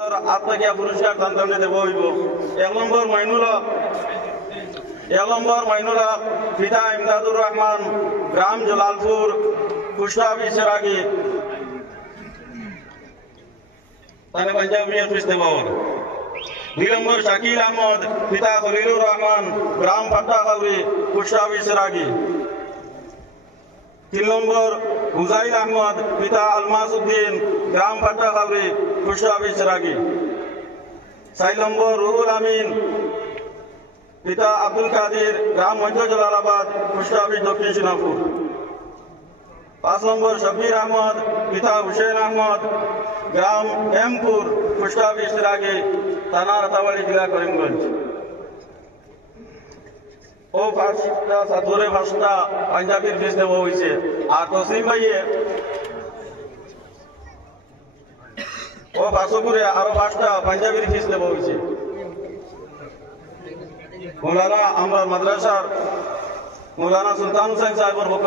আত্মকিয়া পুরস্কার দান দেব হইব। 1 নম্বর মাইনুল হক পিতা ইমদাদুর রহমান, গ্রাম জলালপুর, পোস্ট অফিস সেরাগি, তানে পাঞ্জাবিয়া পিছতে বাবর। 2 নম্বর শাকিল আহমদ পিতা খলিলুর রহমান, গ্রাম পাট্টাখাউরি, পোস্ট অফিস সেরাগি। 3 নম্বর হুজাইল আহমদ পিতা আলমাস উদ্দিন, গ্রাম পাট্টাখাউরি, পোস্ট অফিস সেরাগি। 4 নম্বর রুহুল আমিন পিতা আব্দুল কাদির, গ্রাম মধ্য জলালাবাদ, পোস্ট অফিস দক্ষিণ সিনাপুর। 5 নম্বর শব্বির আহমদ পিতা হুসেন আহমদ, গ্রাম এমপুর, পোস্ট অফিস সেরাগি, থানা রাতাবাড়ি, জেলা করিমগঞ্জ। ও 5টা ছাত্রে 5টা পাঞ্জাবির ফিস দেওয়া হয়েছে। আর তসলিম ভাইয়ে ও 500 করে আরো 5টা পাঞ্জাবির ফিস দেওয়া হয়েছে। মৌলানা আমরা মাদ্রাসার মৌলানা সুলতান হুসেন সাহেবের পক্ষ